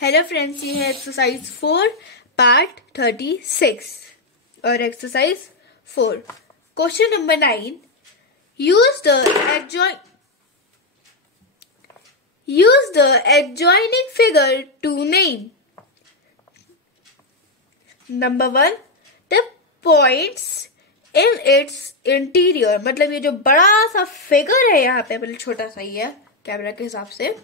Hello friends, ये है exercise 4 part 36 और exercise 4 question number 9। Use the adjoining figure to name number 1 the points in its interior। मतलब ये जो बड़ा सा फिगर है यहाँ पे, मतलब छोटा सा ही है कैमरा के हिसाब से,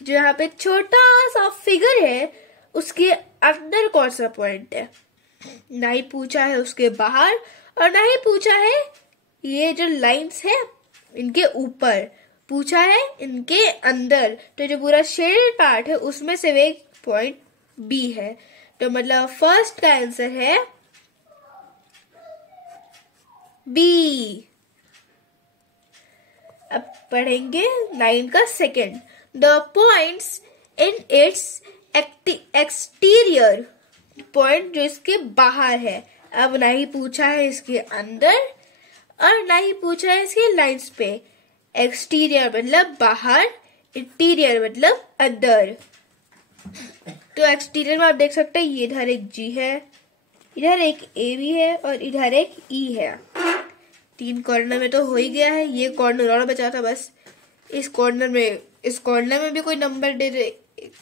जो यहाँ पे छोटा सा फिगर है उसके अंदर कौन सा पॉइंट है। ना ही पूछा है उसके बाहर और ना ही पूछा है ये जो लाइंस है इनके ऊपर, पूछा है इनके अंदर। तो जो पूरा शेडेड पार्ट है उसमें से एक पॉइंट बी है। तो मतलब फर्स्ट का आंसर है बी। अब पढ़ेंगे 9 का second. The points in its exterior, point जो इसके बाहर है। अब ना ही पूछा है इसके अंदर और ना ही पूछा है इसके लाइंस पे। एक्सटीरियर मतलब बाहर, इंटीरियर मतलब अंदर। तो एक्सटीरियर में आप देख सकते हैं ये इधर एक जी है, इधर एक ए भी है और इधर एक ई है। 3 कॉर्नर में तो हो ही गया है। ये कॉर्नर और बचा था बस। इस कॉर्नर में भी कोई नंबर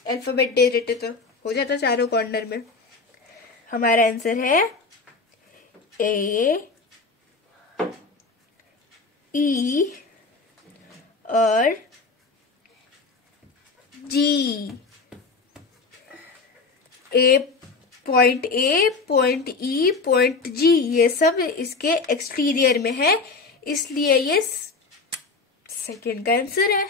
अल्फाबेट दे देते तो हो जाता चारों कॉर्नर में। हमारा आंसर है ए, ई और G. Point A, point E, point G, ये सब इसके एक्सटीरियर में है, इसलिए ये सेकेंड का आंसर है।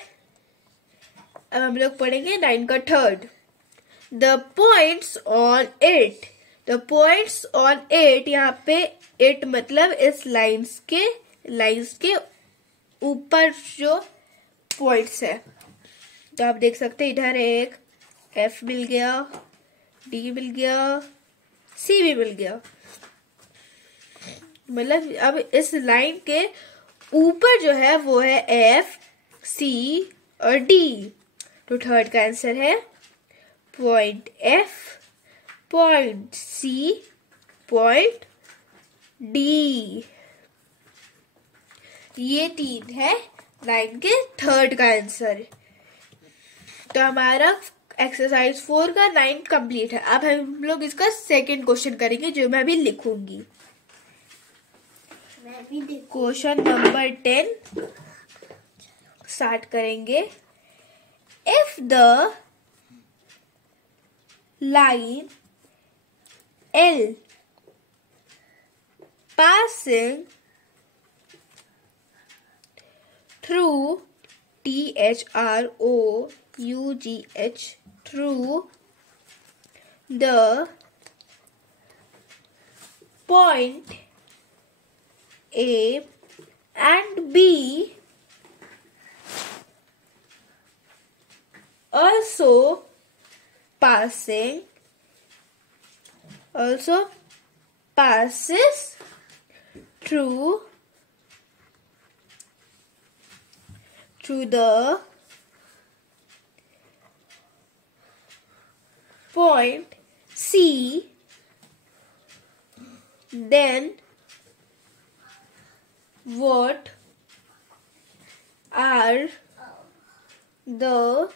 अब हम लोग पढ़ेंगे 9 का third. The points on it. The points on it, यहाँ पे इट मतलब इस लाइंस के ऊपर जो पॉइंट्स है। तो आप देख सकते हैं इधर एक एफ मिल गया, डी मिल गया, सी भी मिल गया। मतलब अब इस लाइन के ऊपर जो है वो है एफ, सी और डी। तो थर्ड का आंसर है point F, point C, point D. ये 3 है लाइन के थर्ड का आंसर। तो हमारा एक्सरसाइज 4 का 9 कंप्लीट है। अब हम लोग इसका सेकंड क्वेश्चन करेंगे जो मैं अभी लिखूंगी। क्वेश्चन नंबर 10 स्टार्ट करेंगे। If the line L passing through THROUGH through the point A and B also passes through the point C, then what are the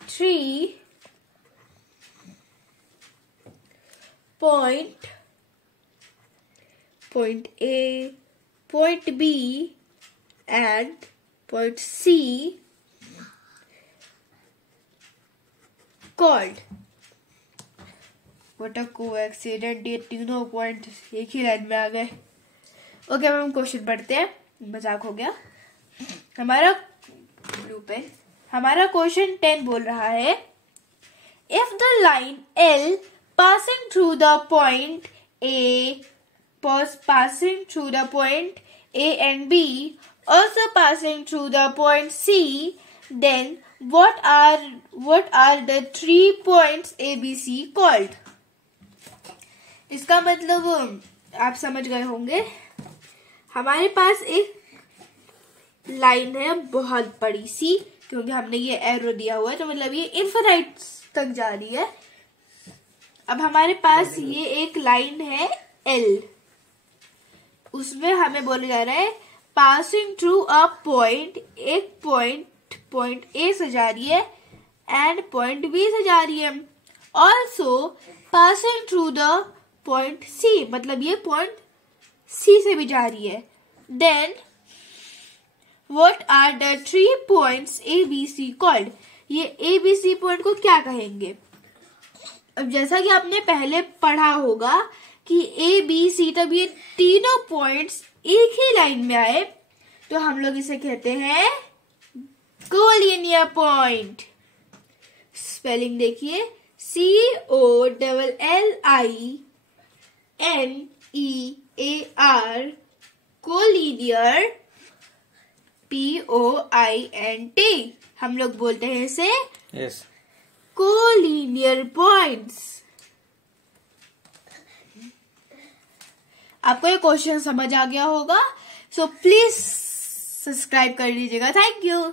3 point A, point B and point C called? What a coincidence, ये तीनों point एक ही line में आ गए। Okay, अब हम question पढ़ते हैं। मजाक हो गया। हमारा ब्लू पेन। हमारा क्वेश्चन 10 बोल रहा है if the line L passing through the point A and B also passing through the point C, then what are the 3 points ABC called? इसका मतलब आप समझ गए होंगे। हमारे पास एक लाइन है बहुत बड़ी सी क्योंकि हमने ये एरो दिया हुआ है, तो मतलब ये इनफिनाइट तक जा रही है। अब हमारे पास ये एक लाइन है L, उसमें हमें बोला जा रहा है पासिंग थ्रू अ पॉइंट, एक पॉइंट A से जा रही है एंड पॉइंट B से जा रही है। Also passing through the point C, मतलब ये पॉइंट C से भी जा रही है। Then what are the 3 points ABC called? ये ABC पॉइंट को क्या कहेंगे? अब जैसा कि आपने पहले पढ़ा होगा कि ABC, तब ये तीनों पॉइंट्स एक ही लाइन में आए तो हम लोग इसे कहते हैं कोलिनियर पॉइंट। स्पेलिंग देखिए, COLLINEAR, कोलिनियर, POINT। हम लोग बोलते हैं इसे यस कोलिनियर पॉइंट्स। आपको ये क्वेश्चन समझ आ गया होगा, सो प्लीज सब्सक्राइब कर लीजिएगा। Thank you.